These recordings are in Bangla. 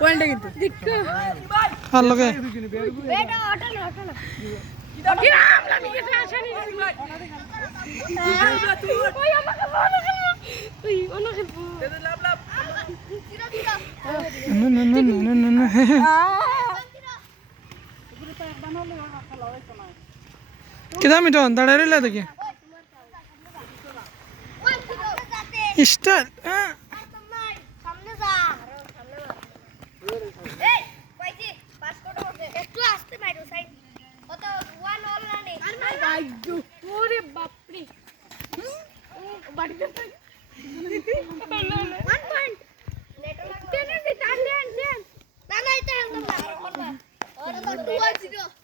পয়েন্টে কিন্তু আর লগে বেটা ওটা না কি আমলা মিকে আসেনি ওই আমাকে বল তুই ওনা খেলবো লাভ লাভ না কিদা মিটন দাঁড়ায় রইলা দেখি স্টার সামনে যা এই কইছি পাস করতে হবে একটু আস্তে মাইরো সাইড কত ওয়ান অল রানে আইগো ওরে বাপ রে বাড়িতে ওয়ান পয়েন্ট টেন না না এটা একদম না ওরে তো 2-0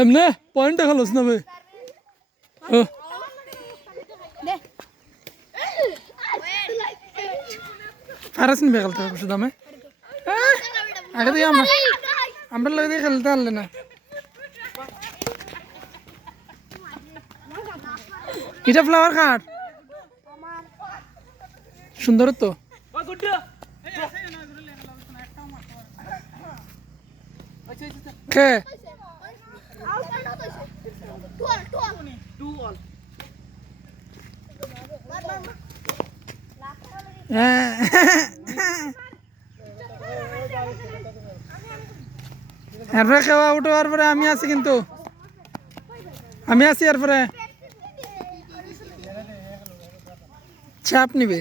এমনে পয়েন্ট খেলোস না ভাই ফারাস নিবে খেলতে হবে শুধু আমি আগে থেকে আমরা লাগে দিয়ে খেলতে পারলে না এটা ফ্লাওয়ার কাট সুন্দর তো কে এরপরে খাওয়া উঠার পরে আমি আছি কিন্তু আমি আছি এরপরে চাপ নিবে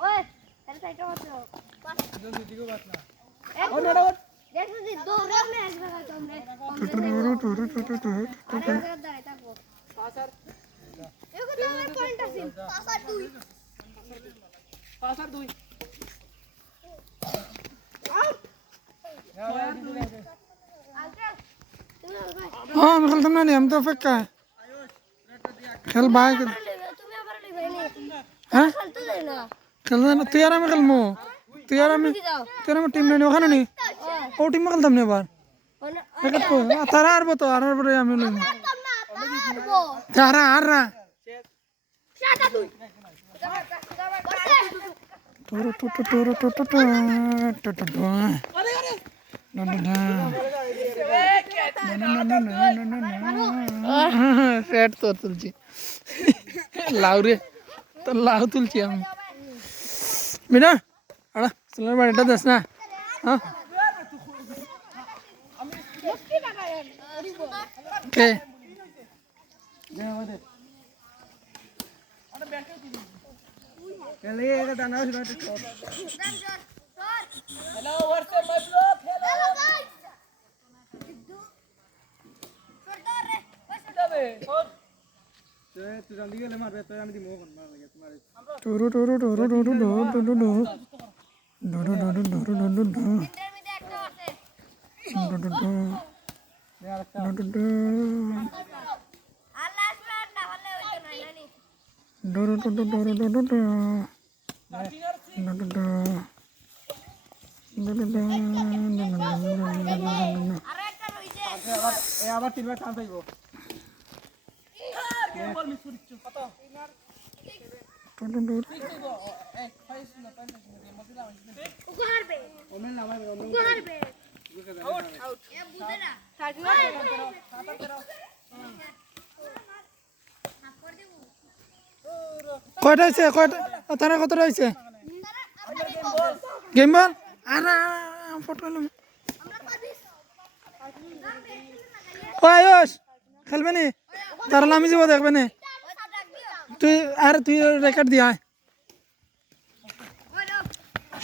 ওই এর সাইড হচ্ছে দেখো দি দৌড়ে ম্যাচ দেখা তোমরা দাঁড়ায় থাকো পাসার এগো তোমার পয়েন্ট আছে পাসার 2 আউট हाँ मैं खेलता नहीं हम तो फेंक का है खेल बाय के তুমি আবার নিবে নি हैं খেলতে দেই না खेलना ना तू यार मैं खेल मो तू यार मैं टीम नहीं होगा नहीं ओ टीम में खेलता नहीं बार एक तो तारा आर बतो आर पर हम लोग तारा आर रहा शाटा তুই टोरो टो टो टोरो टो टो टो टो टो टो अरे अरे ফ্যাট তো তুলছি লাউ রে তো লাউ তুলছি আমি মিনা আড়া চলার বাড়িটা দেস না হ্যাঁ কে hello WhatsApp my blog hello guys टोरो टोरो टोरो टोरो टोरो टोरो टोरो टोरो टोरो टोरो टोरो टोरो এর মধ্যে একটা আছে আল্লাহ স্মার্ট না হলে হইতো না জানি আর একটা রইছে আবার তিনবার চান্স আইবো বল মিস করিছ কত উগো হারবে ওমেন নামাই উগো হারবে আউট আউট এ বুঝে না কয়টা হয়েছে কয়টা তারা কতটা হয়েছে গেম বল আরে ফটো এলাম ও আয়ুষ খেলবে নি তাহলে আমি যাবো দেখবে না তুই আর তুই রেকর্ড দিয়া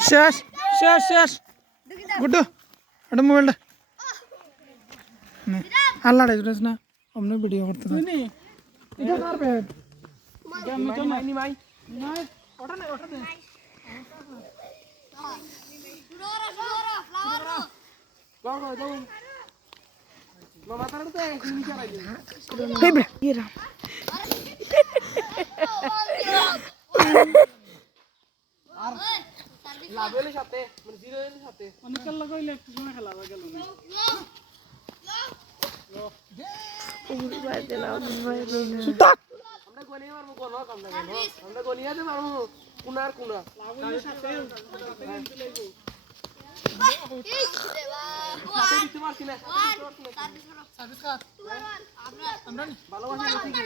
শেষ শেষ শেষ গুড্ডু এটা মোবাইলটা আল্লাহ রেখেছিস না অমনি ভিডিও করতে এটা কার পেট মাইনি মাই নাই ওটা না ওটা দে ফ্লাওয়ার Hey, bro. Here. অনেককাল লাগাইলে একটু সময় খেলা গেল না আমরা গনিয়ে মারবো কোন কাম না কেন আমরা গনিয়াতে মারবো কুনার কুনা লাগাইলে সাথে সাথে দিতে পারছি না সার্ভিস কার আমরা ভালোবাসা ঠিক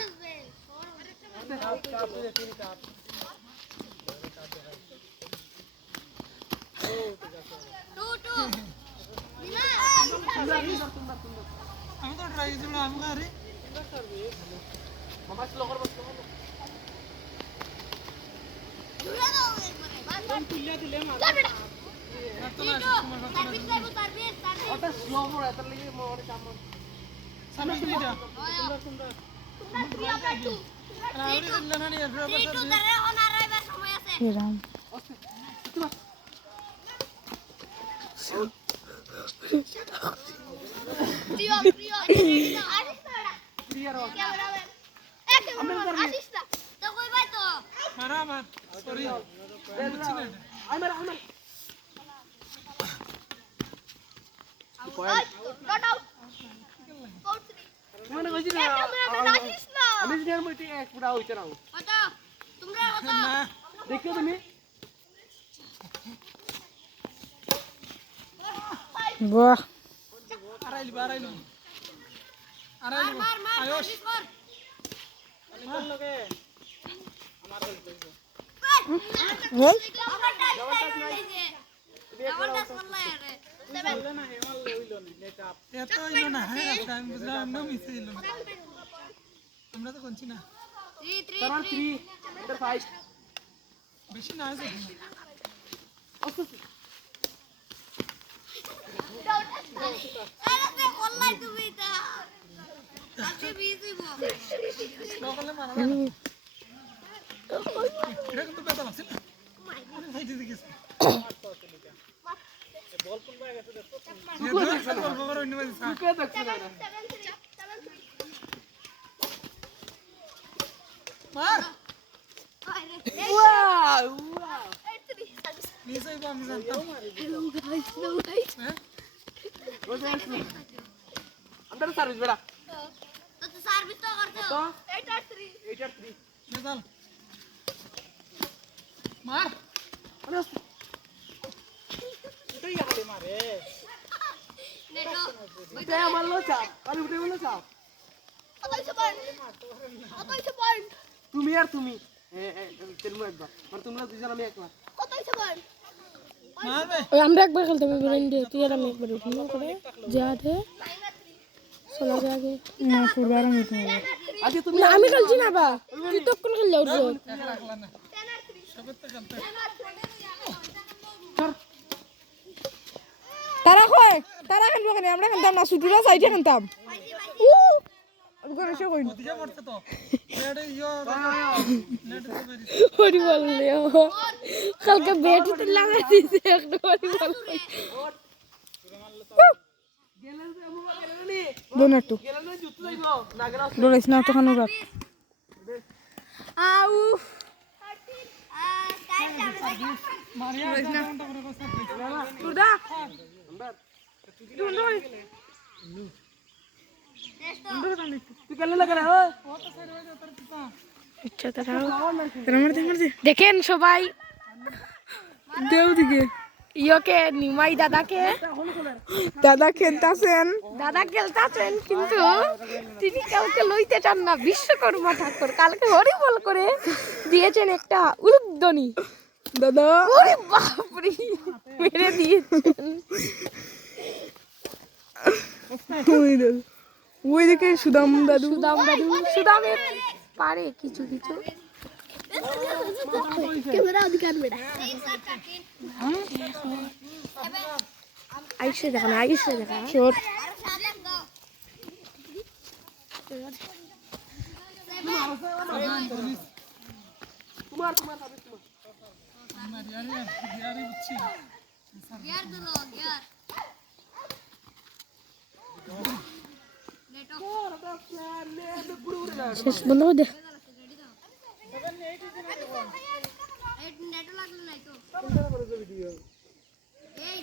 আমি তো ট্রাই করছিলাম আমি আরে মামা স্লো কর বস ওটা স্লো করে এত লাগি মোর কাম সার্ভিস দিতে যা আরে দিল না নি এরপর Here. মারা মার সরি বুঝছি না আমার মানে কইছি না আমি জিনিয়ার মইতে এক পুরা হইছে না না দেখো তুমি Wah. আড়াইলি আয়ুষ লগে Hey. এত হইলো না হ্যাঁ আমি বুঝলাম আমরা মিস হইলো না আমরা তো কোনছি না তারপর 3 আন্ডার 5 বেশি না আছে সকালে মারা এটা কিন্তু ব্যথা লাগছে না ফাইটে দিকেছে বল কোন ভাই গেছে দেখো বল বল অন্য ভাই কে দেখছ না মার Wow. নিশ্চয়ই আমি জানতাম হ্যাঁ আন্ডার সার্ভিস বেড়া সার্ভিস তো করছো তো 8 8 3 নেজাল মার আরে এটাই আলে মারে নেটো উঠে মারলো চাপ আরে উঠে মারলো চাপ কত পয়েন্ট তুমি আর তুমি তেলমু একবার মানে তোমরা দুজন আমি একবার কত পয়েন্ট মারবে আমরা একবার খেলতে হবে বিরেন্ডে তুই আর আমি একবার উঠি না করে যা দে চলা যায় আগে না ফুরবার আমি তো আজকে তুমি না আমি খেলছি না বা তুই তো কোন খেল যাও একা রাখলা না সবে তো খেলতে তারা খেলবো কেন আমরা খেলতাম না ছুটিরা সাইডে খেলতাম ওখানে সে কই ওদিকে পড়ছে তো নেট ইয়ো নেট তো বেরি হরি বললে ও কালকে বেটি তো লাগাই দিছে একটা হরি বল গেলেন তো আমু গেলেন নি দোন একটু গেলেন না জুতো যাইবো না গেলাম দৌড়াইছ না তো খানো রাত আউ মারিয়া কাউন্ট করে বসে তুদা আন্ডার তুই গেলে লাগা রে ও ইচ্ছা তারাও দেখেন সবাই দেও দিকে ইয়োকে নিমাই দাদা খেলতাছেন কিন্তু তিনি কাউকে লইতে চান না বিশ্বকর্মা ঠাকুর কালকে হরিবল করে দিয়েছেন একটা উলুধ্বনি দাদা ওরে বাপরে মেরে দিয়েছেন ওই দেখে সুদাম দাদু সুদামের পারে কিছু ক্যামেরা অধিকার বেড়া আইসে দেখা চোর তোমার সার্ভিস তোমার মারিয়া রে বুঝছি গিয়ার দিলো গিয়ার শেষ বন্ধ করে দে নেটও লাগলো নাই তো এই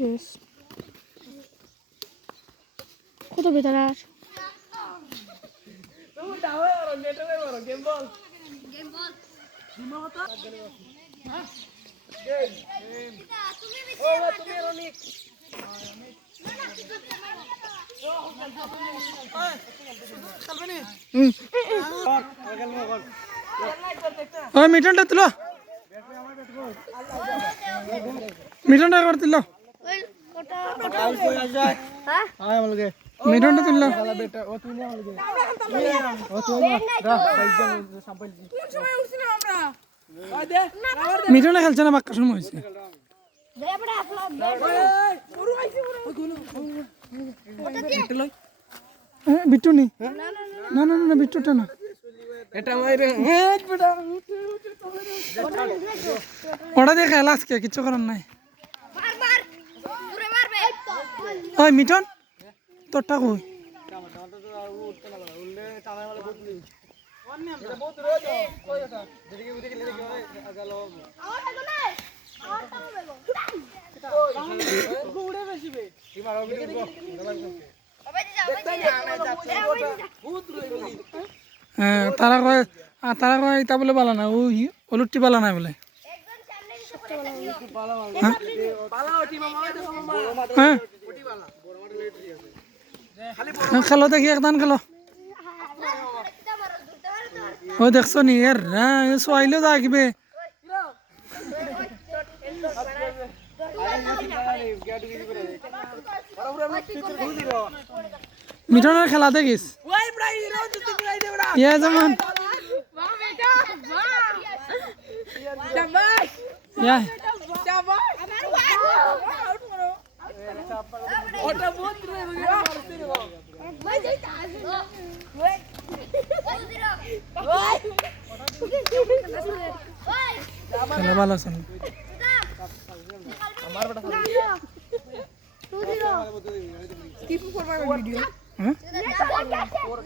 শেষ কত বেতার আর গেম বল ওই মিটনটা তুলো মিটনটা করে তুলো মিটনটা তুললো মিটনে খেলছে না বাক্কা সময় হয়েছে বিট্টু নি না না না বিট্টুটা না ওটা দিয়ে খেলা আজকে কিচ্ছু করার নাই ওই মিটন তোরটা কই হ্যাঁ তারা কয় ইতা বলে বালা না ও অলুট্টি বালা নাই বলে হ্যাঁ খেলো দেখি একদান খেলো ও দেখছো নি এর হ্যাঁ সোয়াইলেও যাইবে মিঠনের খেলা দেখিস ইয়ে যেমন খেলা ভালো আছে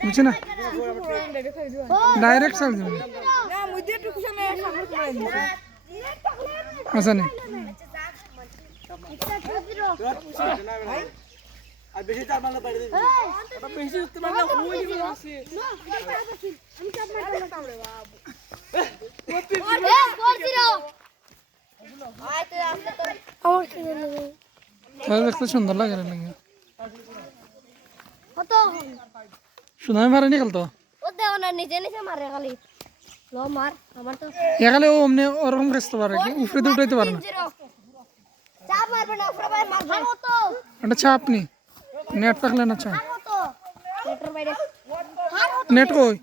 বুঝছি না ডাইরেক্ট চাল যাবে আচ্ছা নি দেখতে সুন্দর লাগে সুন্দর মারে নি খেলতো এখানে ও অমনি ওরকম খেসতে পারে উপরে তো উঠাইতে পারে না এটা চাপ নি নেট থাকলে না চাপ নেট কই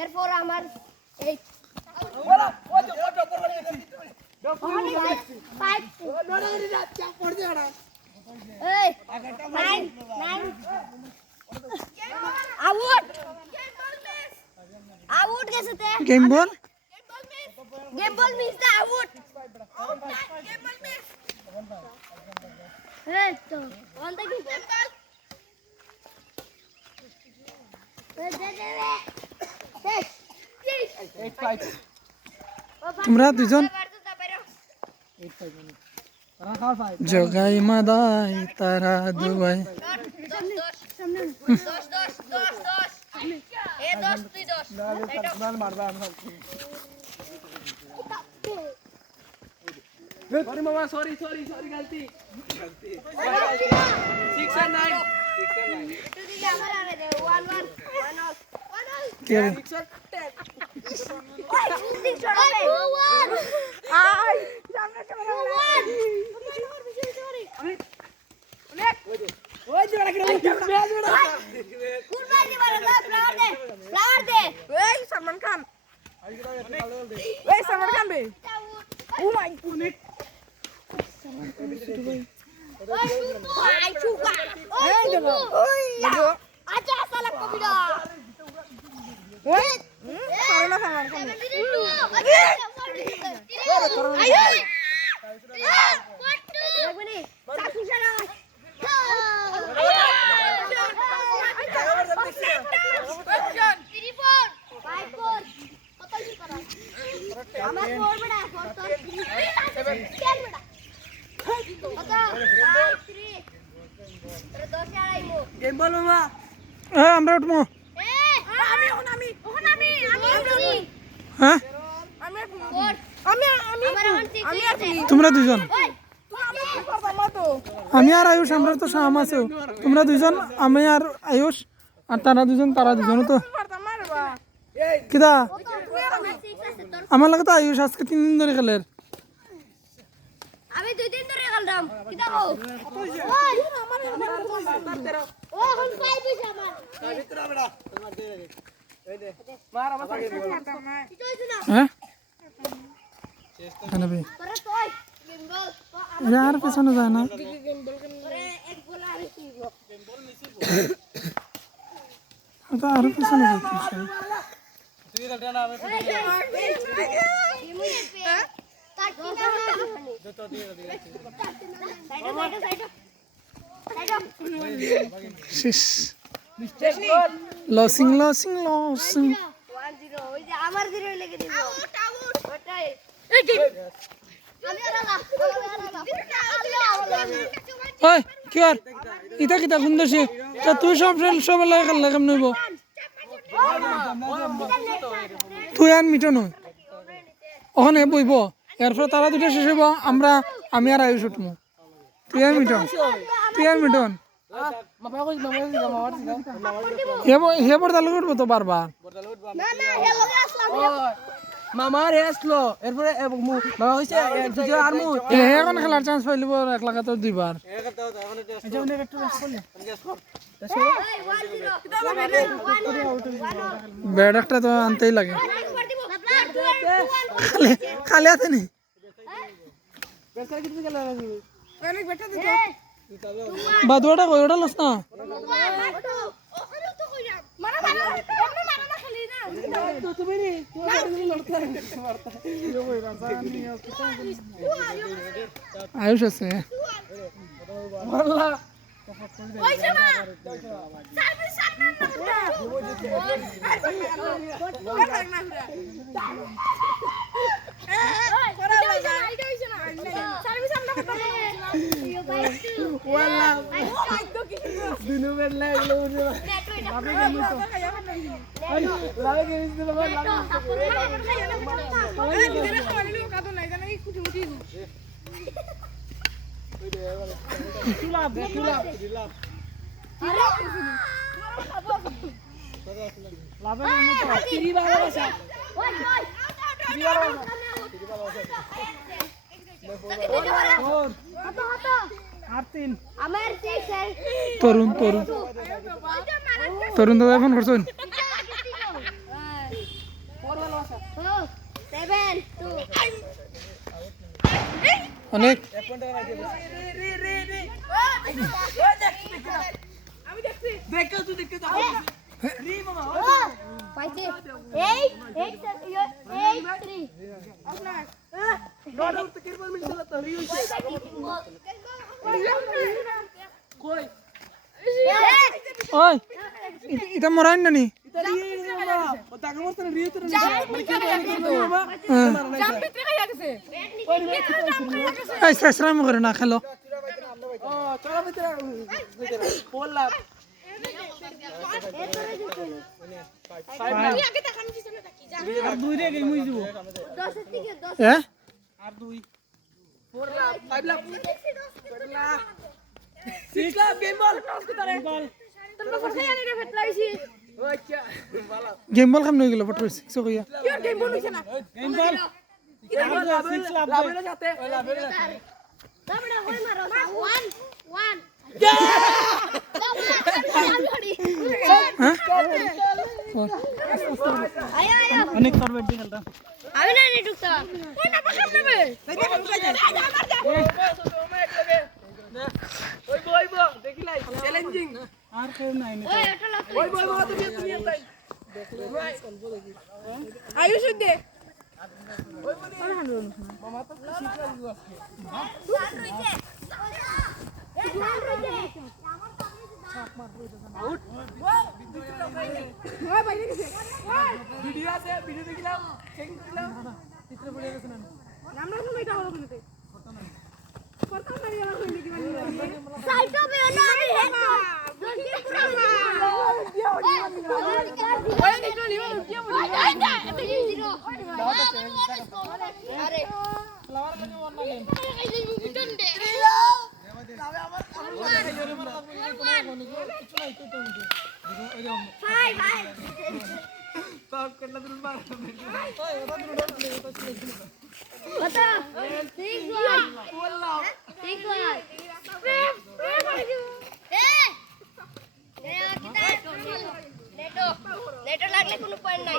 এরপর আমার এই আউট গেছে তে গেম বল মিস দা আউট গেম বল মিস এই তো অন দা গেম বল তোমরা দুজন জগাই মাদাই তারা দুবাই সরি গলতি 6 and 9 কে सलमान खान बे ओ माय আচ্ছা সালা কবিরা ओए साला सलमान खान আমরা উঠবো হ্যাঁ তোমরা দুজন আমি আর আয়ুষ আমরা তো সাম আছে তোমরা দুজন আমি আর আয়ুষ আর তারা দুজন তো কিদা আমার লাগে তো আয়ুষ আজকে 3 দিন ধরে খেলের আমি 2 দিন ধরে খেললাম কিটা গো ও হন পাই বুঝা আমার হ্যাঁ কেন ভাই यार পেছনে যায় না তো আর পেছনে যাচ্ছে লসিং আমার জিরো লেগে দিল ওটাই ওই কি আর ইটা কিটা সুন্দরছি তা তুই সব লাগে খেললে কেমন হইব তুই আর মিটো নয় ওখানে বইব এরপর তারা দুটো শেষ হইব আমি আর আয়ুষ উঠবো তুই আর মিটন হে বর্দাল উঠবো তো বারবার মামার আসলো এরপরে মামা কইছে যদিও আর মু এখন খেলার চান্স পাইলিব এক লাখ তো দুইবার ব্যাট একটা তো আনতেই লাগে খালি আছে নি বাদুয়াটা কই ওটা লস না আয়ুষ আছে তরুণ দাদা ফোন করছেন অনেক ওই এটা মরাইন না নি শ্রাম করে না খেলো গেম বল খাম নই গেল ফটো 6 কইয়া গেম বল হইছে না গেম বল লাভের সাথে দাবড়া হই মারো 1 অনেক করবে খেলতা আমি না নি ঢুকতা ওই না পাখাম নেবে ওই বইবো দেখিলাই চ্যালেঞ্জিং আর কেউ নাই ওই এটা লাভ ওই বইবো তুমি তাই আয়ুষ দে ভিডিও আছে ভিডিও দেখিলাম চেক করলাম চিত্র পড়ে গেছে না আমরা কোনো এটা হলো কিন্তু করতে পারি আমার হইনি কি মানে সাইটো বেনা আমি হেড জলদি পুরা ওই নিটো নিও কি বলি আরে ফ্লাওয়ার কাছে ওয়ান না রিটার্ন দে ভাই ভাই সব কেটলা দিন বাদ बता 6 বললাম 6 नेटो लागले কোনো পয়েন্ট নাই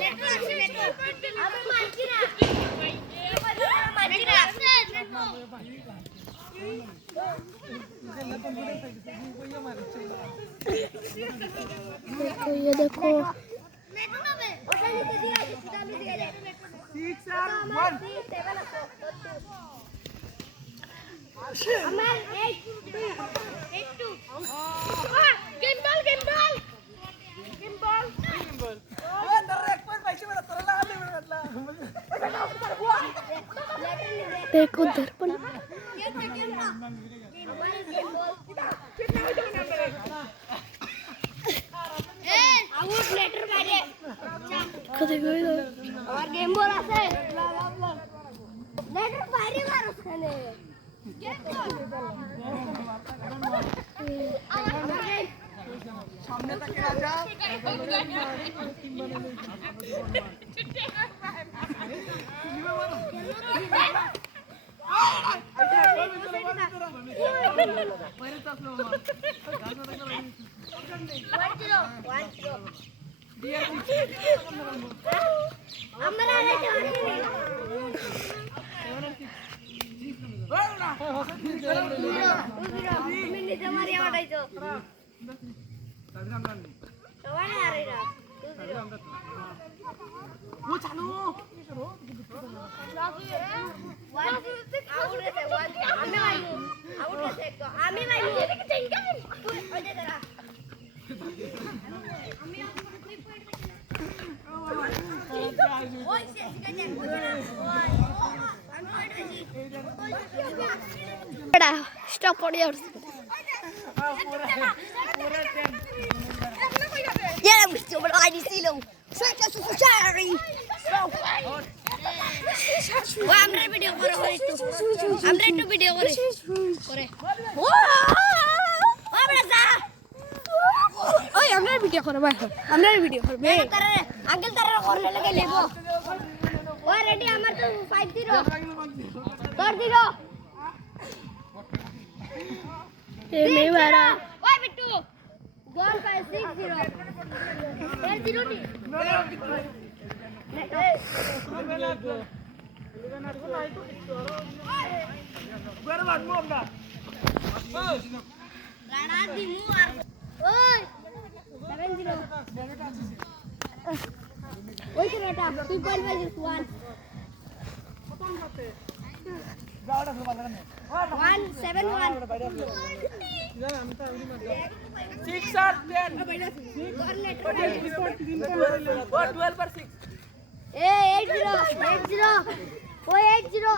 नेटो আছে नेटो আমি মারছি না মারছি না देखो ये देखो नेटो হবে ওটা নিতে দিয়ে আছে সেটা আমি দিয়ে দে 6 আর 1 7 আছে আমার 8 2 গেম বল ওই তোর এক পয়েন্ট পাইছি বড় তোর লাগা দে देखो दर्पण আউট লেটার বাইরে कदे गई আমার গেম বল আছে লেটার বাইরে মারো খানে সামনে তাকে রাজা বাইরে তো আসলো মামা আমরা তুমি নিজে মারিয়া ওটাইছো সবাই আরে না ও চালু আমি स्टॉप पड़ यार Ya la visto, pero ay dilo. Suelta su cherry. আমরা ভিডিও করে আমরা একটু ভিডিও করে ও আমরা যা ओए हमरा वीडियो कर भाई हमरा वीडियो कर बे আঙ্কেল তারা করলে লাগে লেবো ও রেডি আমার তো 5-0 তোর দিলো ये नहीं मारा ওই বিট্টু গোল 5-6-0 এর দিলোটি বের বাদ মো আমরা রানা দিমু আর ওই 7-0 ওই তো এটা 2.5-1 যাওয়াটা সব বাদ না 1-7-1 6 আর 10 12 पर 6 ए 8-0 ओए 8-0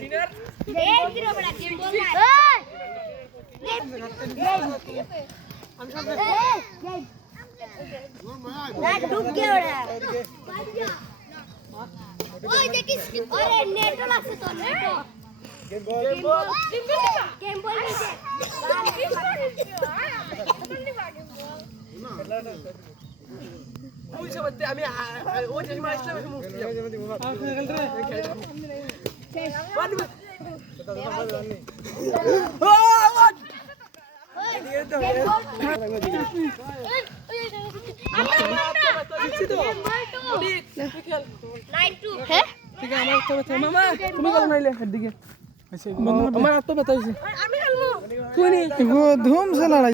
डिनर 8-0 बड़ा गेम बोल रहा है ना डूब गया बड़ा ओए देखिस अरे नेटो लागছে তো नेटो गेम बॉल ওই সবতে আমি ওই যে মাইস না মুখ है ঠিক আছে আমার তো ব্যথা মামা তুমি কেন নাইলে এদিকে আমার হাত তো ব্যথা হইছে আমি খেলবো তুই নি ধুম সে লড়াই